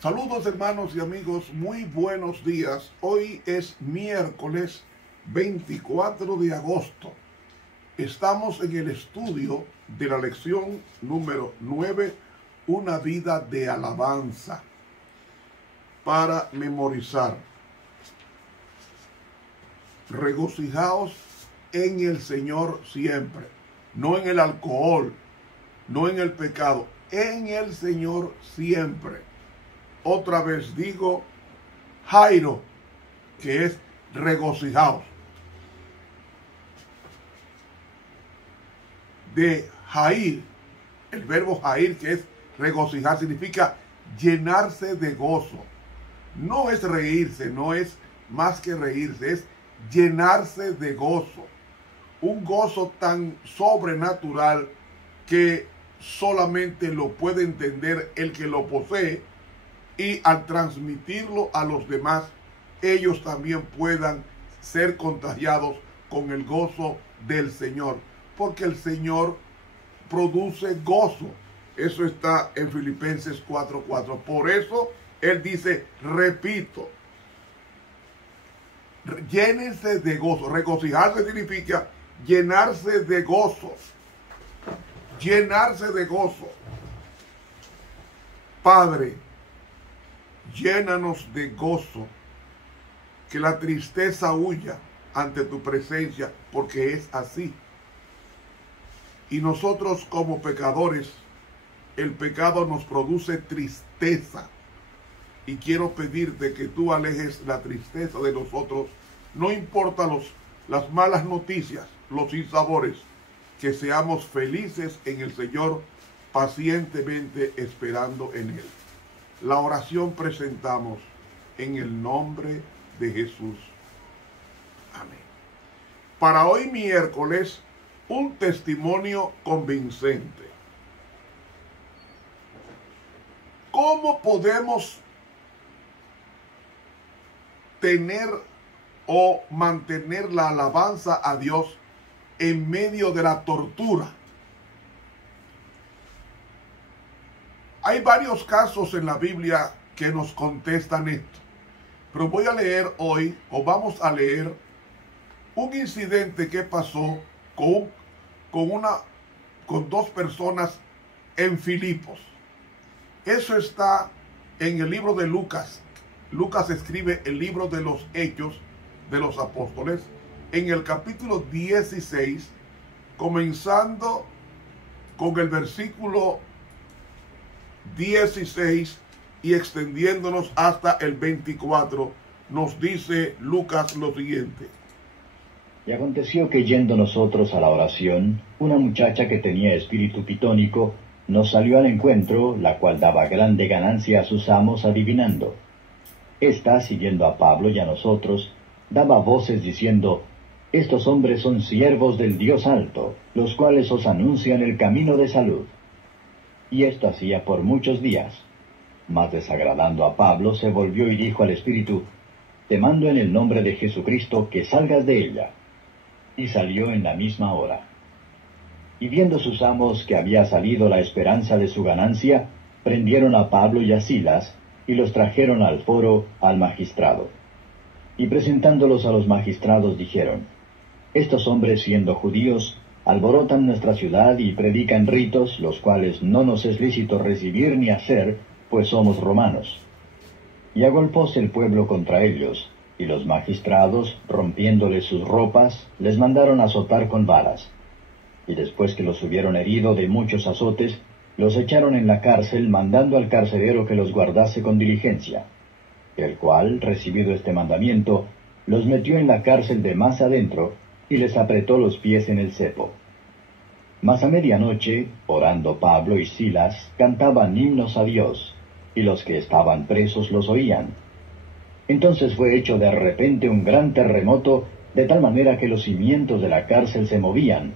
Saludos hermanos y amigos, muy buenos días. Hoy es miércoles 24 de agosto. Estamos en el estudio de la lección número 9, una vida de alabanza, para memorizar. Regocijaos en el Señor siempre, no en el alcohol, no en el pecado, en el Señor siempre. Otra vez digo, Jairo, que es regocijaos. De jair, el verbo jair, que es regocijar, significa llenarse de gozo. No es reírse, no es más que reírse, es llenarse de gozo. Un gozo tan sobrenatural que solamente lo puede entender el que lo posee, y al transmitirlo a los demás, ellos también puedan ser contagiados con el gozo del Señor, porque el Señor produce gozo. Eso está en Filipenses 4:4. Por eso Él dice, repito, llénense de gozo. Regocijarse significa llenarse de gozo. Llenarse de gozo. Padre, llénanos de gozo, que la tristeza huya ante tu presencia, porque es así. Y nosotros como pecadores, el pecado nos produce tristeza. Y quiero pedirte que tú alejes la tristeza de nosotros, no importa las malas noticias, los sinsabores, que seamos felices en el Señor, pacientemente esperando en Él. La oración presentamos en el nombre de Jesús. Amén. Para hoy miércoles, un testimonio convincente. ¿Cómo podemos tener o mantener la alabanza a Dios en medio de la tortura? Hay varios casos en la Biblia que nos contestan esto, pero voy a leer hoy, o vamos a leer, un incidente que pasó con dos personas en Filipos. Eso está en el libro de Lucas. Lucas escribe el libro de los Hechos de los Apóstoles, en el capítulo 16, comenzando con el versículo 16 y extendiéndonos hasta el 24, nos dice Lucas lo siguiente. Y aconteció que yendo nosotros a la oración, una muchacha que tenía espíritu pitónico nos salió al encuentro, la cual daba grande ganancia a sus amos adivinando. Esta, siguiendo a Pablo y a nosotros, daba voces diciendo, estos hombres son siervos del Dios alto, los cuales os anuncian el camino de salud. Y esto hacía por muchos días. Mas desagradando a Pablo, se volvió y dijo al espíritu, te mando en el nombre de Jesucristo que salgas de ella. Y salió en la misma hora. Y viendo sus amos que había salido la esperanza de su ganancia, prendieron a Pablo y a Silas, y los trajeron al foro, al magistrado. Y presentándolos a los magistrados dijeron, estos hombres siendo judíos, alborotan nuestra ciudad y predican ritos, los cuales no nos es lícito recibir ni hacer, pues somos romanos. Y agolpóse el pueblo contra ellos, y los magistrados, rompiéndoles sus ropas, les mandaron azotar con varas. Y después que los hubieron herido de muchos azotes, los echaron en la cárcel, mandando al carcelero que los guardase con diligencia. El cual, recibido este mandamiento, los metió en la cárcel de más adentro, y les apretó los pies en el cepo. Mas a medianoche, orando Pablo y Silas, cantaban himnos a Dios, y los que estaban presos los oían. Entonces fue hecho de repente un gran terremoto, de tal manera que los cimientos de la cárcel se movían,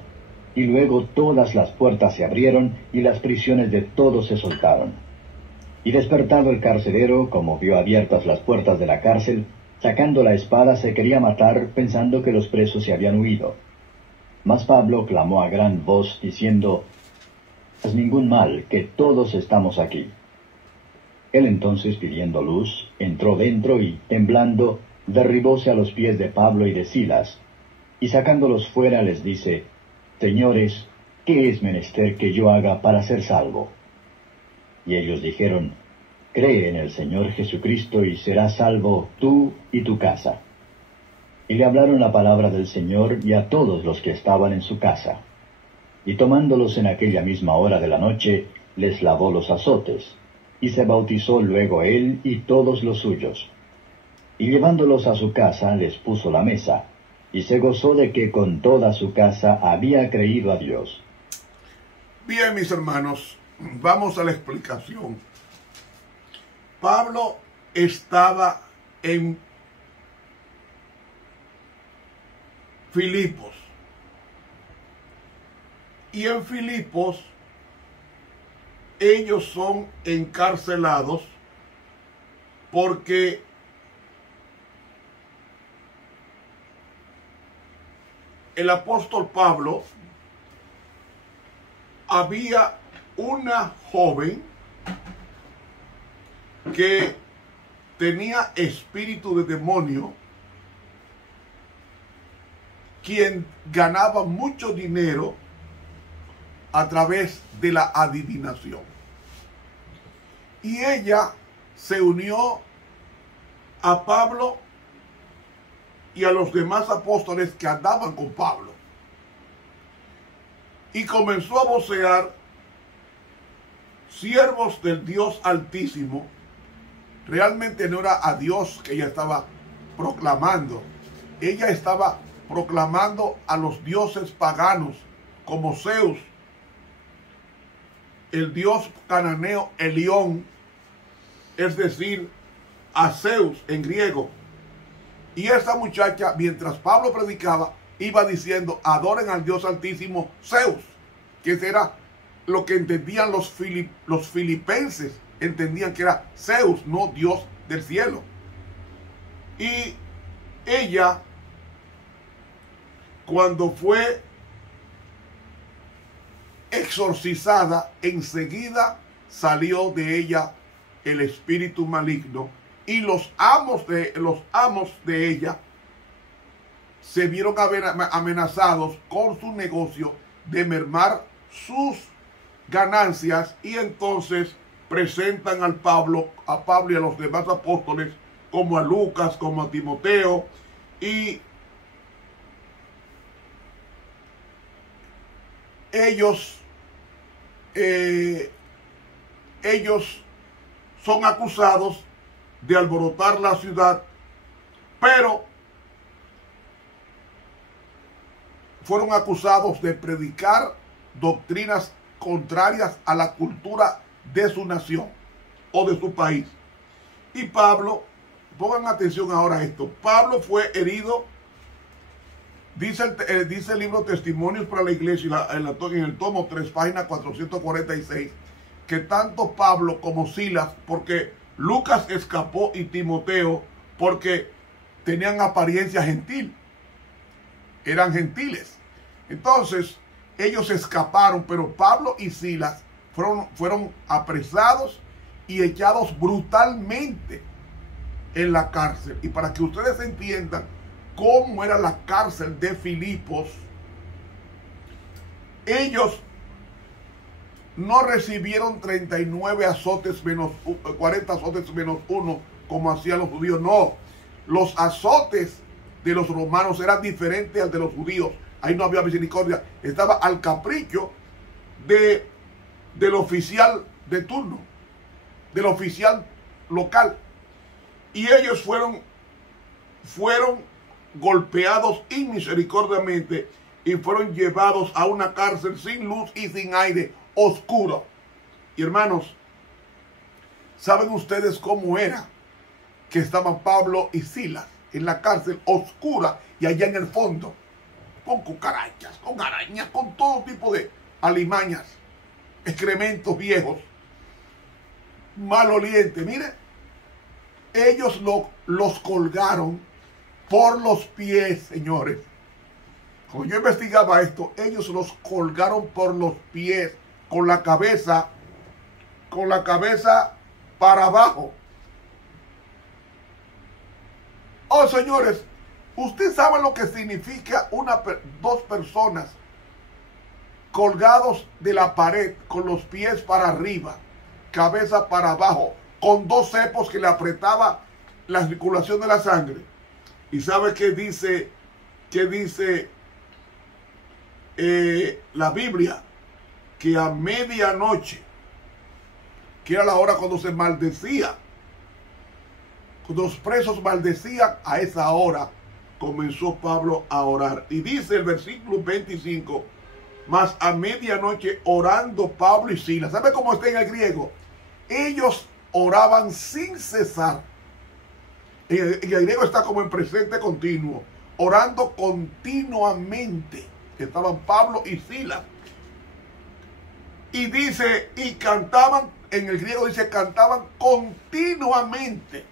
y luego todas las puertas se abrieron, y las prisiones de todos se soltaron. Y despertado el carcelero, como vio abiertas las puertas de la cárcel, sacando la espada se quería matar, pensando que los presos se habían huido. Mas Pablo clamó a gran voz, diciendo, ningún mal, que todos estamos aquí. Él entonces, pidiendo luz, entró dentro y, temblando, derribóse a los pies de Pablo y de Silas, y sacándolos fuera les dice, Señores, ¿qué es menester que yo haga para ser salvo? Y ellos dijeron, Cree en el Señor Jesucristo y serás salvo tú y tu casa. Y le hablaron la palabra del Señor y a todos los que estaban en su casa. Y tomándolos en aquella misma hora de la noche, les lavó los azotes, y se bautizó luego él y todos los suyos. Y llevándolos a su casa, les puso la mesa, y se gozó de que con toda su casa había creído a Dios. Bien, mis hermanos, vamos a la explicación. Pablo estaba en Filipos. Y en Filipos ellos son encarcelados porque el apóstol Pablo había una joven que tenía espíritu de demonio, quien ganaba mucho dinero a través de la adivinación. Y ella se unió a Pablo y a los demás apóstoles que andaban con Pablo. Y comenzó a vocear, siervos del Dios Altísimo. Realmente no era a Dios que ella estaba proclamando. Ella estaba proclamando a los dioses paganos como Zeus, el dios cananeo Elión, es decir, a Zeus en griego. Y esta muchacha, mientras Pablo predicaba, iba diciendo, adoren al Dios Altísimo Zeus, que era lo que entendían los filipenses, entendían que era Zeus, no Dios del cielo. Y ella, cuando fue exorcizada, enseguida salió de ella el espíritu maligno, y los amos de ella se vieron amenazados con su negocio de mermar sus ganancias, y entonces presentan a Pablo y a los demás apóstoles, como a Lucas, como a Timoteo, y ellos son acusados de alborotar la ciudad, pero fueron acusados de predicar doctrinas contrarias a la cultura de su nación o de su país. Y Pablo, pongan atención ahora a esto, Pablo fue herido. Dice el libro Testimonios para la Iglesia, en el tomo 3, página 446, que tanto Pablo como Silas, porque Lucas escapó, y Timoteo, porque tenían apariencia gentil, eran gentiles. Entonces, ellos escaparon, pero Pablo y Silas fueron apresados y echados brutalmente en la cárcel. Y para que ustedes entiendan cómo era la cárcel de Filipos, ellos no recibieron 39 azotes menos 40 azotes menos uno como hacían los judíos. No, los azotes de los romanos eran diferentes al de los judíos. Ahí no había misericordia, estaba al capricho del oficial de turno, del oficial local. Y ellos fueron golpeados inmisericordiamente y fueron llevados a una cárcel sin luz y sin aire, oscuro. Y hermanos, ¿saben ustedes cómo era que estaban Pablo y Silas en la cárcel oscura y allá en el fondo? Con cucarachas, con arañas, con todo tipo de alimañas, excrementos viejos, malolientes. Mire, ellos los colgaron por los pies, señores. Cuando yo investigaba esto, ellos los colgaron por los pies con la cabeza para abajo. Oh, señores, ¿usted sabe lo que significa dos personas colgados de la pared con los pies para arriba, cabeza para abajo, con dos cepos que le apretaba la circulación de la sangre? ¿Y sabe qué dice la Biblia? Que a medianoche, que era la hora cuando se maldecía, cuando los presos maldecían, a esa hora comenzó Pablo a orar. Y dice el versículo 25, mas a medianoche orando Pablo y Silas. ¿Sabe cómo está en el griego? Ellos oraban sin cesar. En el griego está como en presente continuo, orando continuamente. Estaban Pablo y Silas. Y dice, y cantaban, en el griego dice, cantaban continuamente.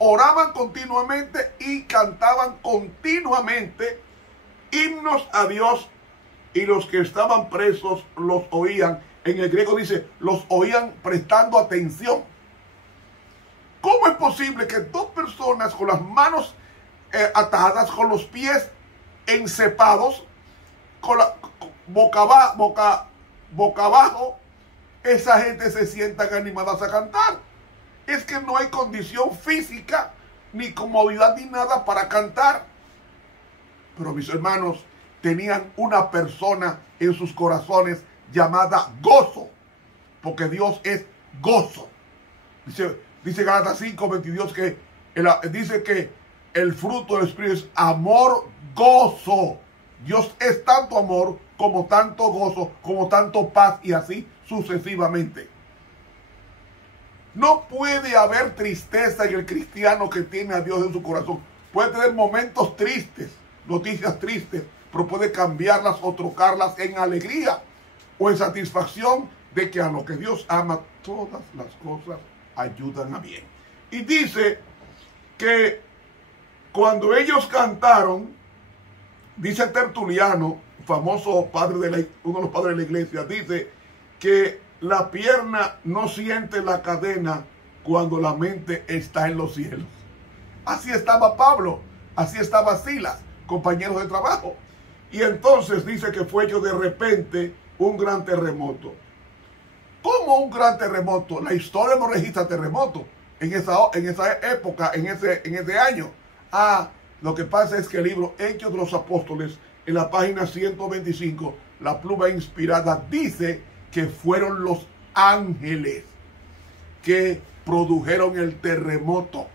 Oraban continuamente y cantaban continuamente himnos a Dios, y los que estaban presos los oían. En el griego dice, los oían prestando atención. ¿Cómo es posible que dos personas con las manos atadas, con los pies encepados, con la boca abajo, esa gente se sientan animadas a cantar? Es que no hay condición física, ni comodidad, ni nada para cantar. Pero mis hermanos, tenían una persona en sus corazones llamada gozo, porque Dios es gozo. Dice Gálatas 5:22 que dice que el fruto del Espíritu es amor, gozo. Dios es tanto amor, como tanto gozo, como tanto paz, y así sucesivamente. No puede haber tristeza en el cristiano que tiene a Dios en su corazón. Puede tener momentos tristes, noticias tristes, pero puede cambiarlas o trocarlas en alegría o en satisfacción de que a lo que Dios ama, todas las cosas ayudan a bien. Y dice que cuando ellos cantaron, dice Tertuliano, famoso padre uno de los padres de la iglesia, dice que la pierna no siente la cadena cuando la mente está en los cielos. Así estaba Pablo, así estaba Silas, compañeros de trabajo. Y entonces dice que fue hecho de repente un gran terremoto. ¿Cómo un gran terremoto? La historia no registra terremoto en esa época, en ese año. Lo que pasa es que el libro Hechos de los Apóstoles, en la página 125, la pluma inspirada dice que fueron los ángeles que produjeron el terremoto.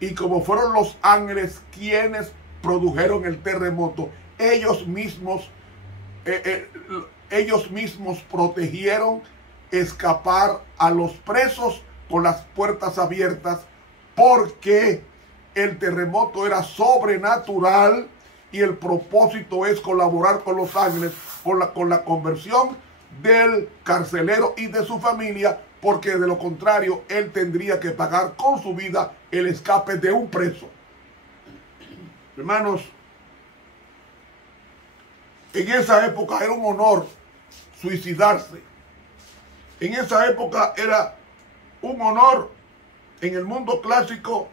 Y como fueron los ángeles quienes produjeron el terremoto, ellos mismos protegieron escapar a los presos con las puertas abiertas, porque el terremoto era sobrenatural y el propósito es colaborar con los ángeles con la conversión del carcelero y de su familia, porque de lo contrario él tendría que pagar con su vida el escape de un preso. Hermanos, en esa época era un honor suicidarse. En esa época era un honor en el mundo clásico,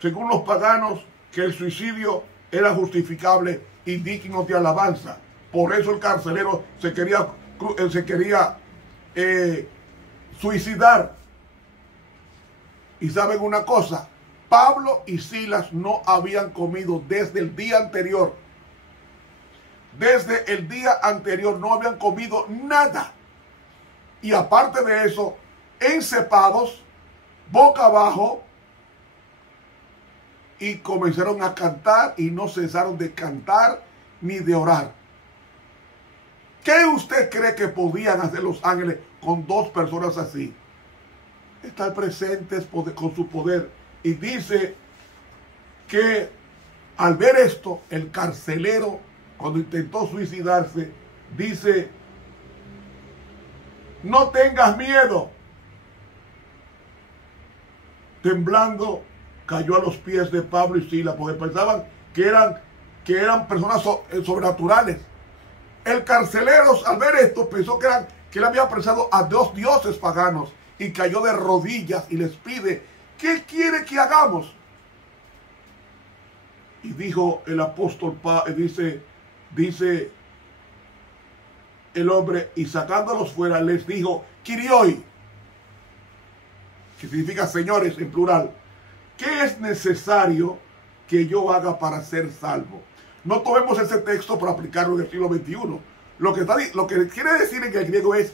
según los paganos, que el suicidio era justificable y digno de alabanza. Por eso el carcelero se quería suicidar. Y saben una cosa, Pablo y Silas no habían comido desde el día anterior. Desde el día anterior no habían comido nada. Y aparte de eso, encepados, boca abajo, y comenzaron a cantar y no cesaron de cantar ni de orar. ¿Qué usted cree que podían hacer los ángeles con dos personas así? Estar presentes con su poder. Y dice que al ver esto, el carcelero, cuando intentó suicidarse, dice: no tengas miedo. Temblando, cayó a los pies de Pablo y Silas, porque pensaban que eran personas sobrenaturales. El carcelero, al ver esto, pensó que eran que él había apresado a 2 dioses paganos y cayó de rodillas y les pide, ¿qué quiere que hagamos? Y dijo el apóstol, dice el hombre, y sacándolos fuera les dijo, Kyrioi, que significa señores en plural, ¿qué es necesario que yo haga para ser salvo? No tomemos ese texto para aplicarlo en el siglo XXI. Lo que quiere decir en el griego es,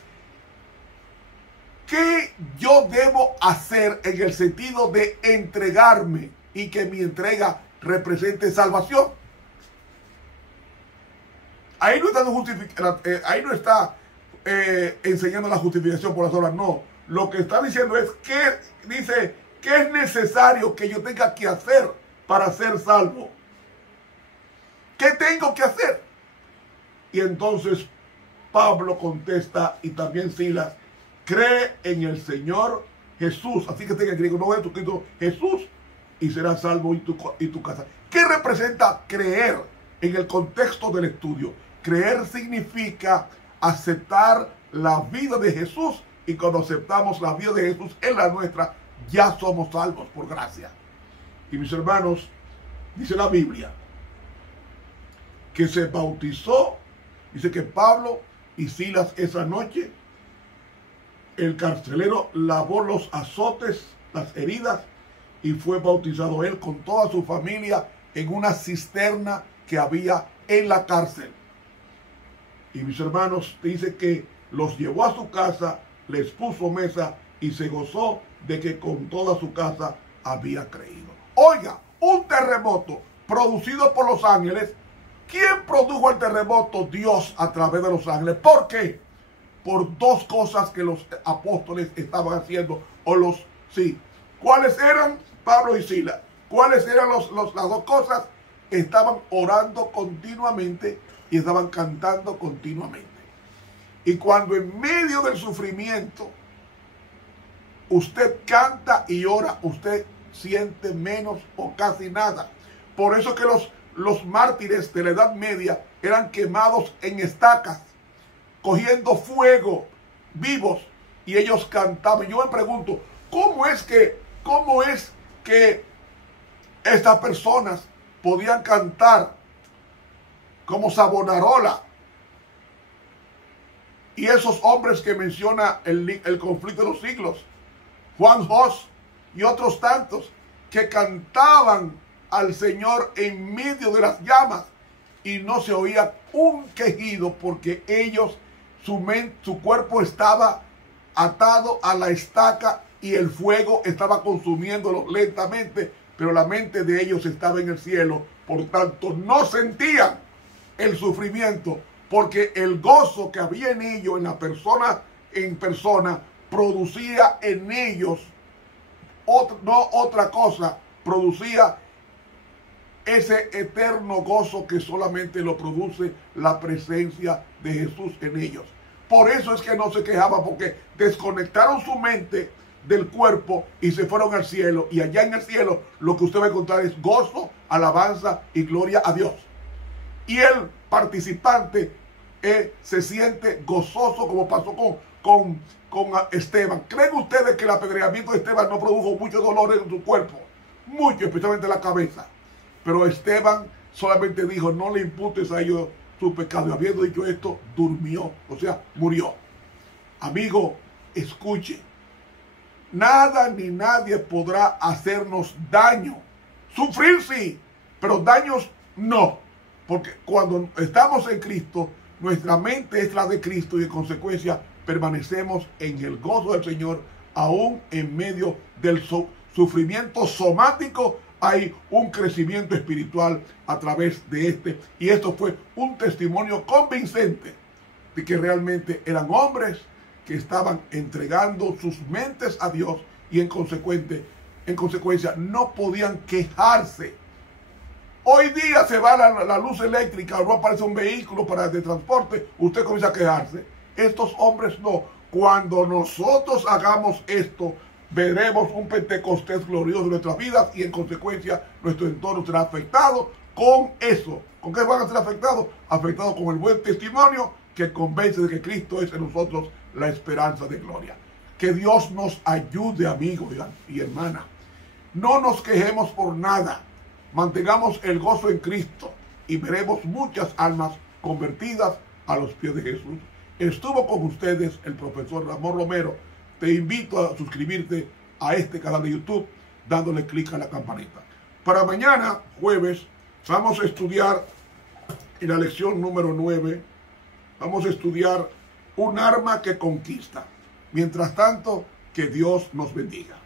¿qué yo debo hacer en el sentido de entregarme y que mi entrega represente salvación? Ahí no está enseñando la justificación por las obras, no. Lo que está diciendo es que dice, ¿qué es necesario que yo tenga que hacer para ser salvo? ¿Qué tengo que hacer? Y entonces Pablo contesta, y también Silas, cree en el Señor Jesús. Así que tenga en griego, no es tu Cristo, Jesús, y serás salvo y tu casa. ¿Qué representa creer en el contexto del estudio? Creer significa aceptar la vida de Jesús, y cuando aceptamos la vida de Jesús en la nuestra, ya somos salvos por gracia. Y mis hermanos, dice la Biblia, que se bautizó, dice que Pablo y Silas esa noche, el carcelero lavó los azotes, las heridas, y fue bautizado él con toda su familia en una cisterna que había en la cárcel. Y mis hermanos, dice que los llevó a su casa, les puso mesa y se gozó de que con toda su casa había creído. Oiga, un terremoto producido por los ángeles. ¿Quién produjo el terremoto? Dios, a través de los ángeles. ¿Por qué? Por 2 cosas que los apóstoles estaban haciendo. ¿Cuáles eran? Pablo y Silas. ¿Cuáles eran las 2 cosas? Estaban orando continuamente y estaban cantando continuamente. Y cuando en medio del sufrimiento usted canta y ora, usted siente menos o casi nada. Por eso que los mártires de la Edad Media eran quemados en estacas, cogiendo fuego, vivos, y ellos cantaban. Yo me pregunto, ¿cómo es que estas personas podían cantar como Savonarola y esos hombres que menciona el conflicto de los siglos, Juan Hus y otros tantos, que cantaban al Señor en medio de las llamas y no se oía un quejido, porque ellos, su cuerpo estaba atado a la estaca y el fuego estaba consumiéndolo lentamente, pero la mente de ellos estaba en el cielo. Por tanto, no sentían el sufrimiento, porque el gozo que había en ellos, en persona, producía en ellos no otra cosa, producía ese eterno gozo que solamente lo produce la presencia de Jesús en ellos. Por eso es que no se quejaban, porque desconectaron su mente del cuerpo y se fueron al cielo. Y allá en el cielo lo que usted va a encontrar es gozo, alabanza y gloria a Dios. Y el participante se siente gozoso, como pasó con Esteban. ¿Creen ustedes que el apedreamiento de Esteban no produjo mucho dolor en su cuerpo? Mucho, especialmente en la cabeza. Pero Esteban solamente dijo, no le imputes a ellos su pecado. Y habiendo dicho esto, durmió, o sea, murió. Amigo, escuche. Nada ni nadie podrá hacernos daño. Sufrir sí, pero daños no. Porque cuando estamos en Cristo, nuestra mente es la de Cristo y en consecuencia permanecemos en el gozo del Señor. Aún en medio del sufrimiento somático hay un crecimiento espiritual a través de este. Y esto fue un testimonio convincente de que realmente eran hombres que estaban entregando sus mentes a Dios y en consecuencia no podían quejarse. Hoy día se va la luz eléctrica, o no aparece un vehículo de transporte, usted comienza a quejarse. Estos hombres no. Cuando nosotros hagamos esto, veremos un Pentecostés glorioso en nuestras vidas y en consecuencia nuestro entorno será afectado con eso. ¿Con qué van a ser afectados? Afectados con el buen testimonio que convence de que Cristo es en nosotros la esperanza de gloria. Que Dios nos ayude, amigo y hermana. No nos quejemos por nada. Mantengamos el gozo en Cristo y veremos muchas almas convertidas a los pies de Jesús. Estuvo con ustedes el profesor Ramón Romero. Te invito a suscribirte a este canal de YouTube dándole clic a la campanita. Para mañana, jueves, vamos a estudiar en la lección número 9. Vamos a estudiar un arma que conquista. Mientras tanto, que Dios nos bendiga.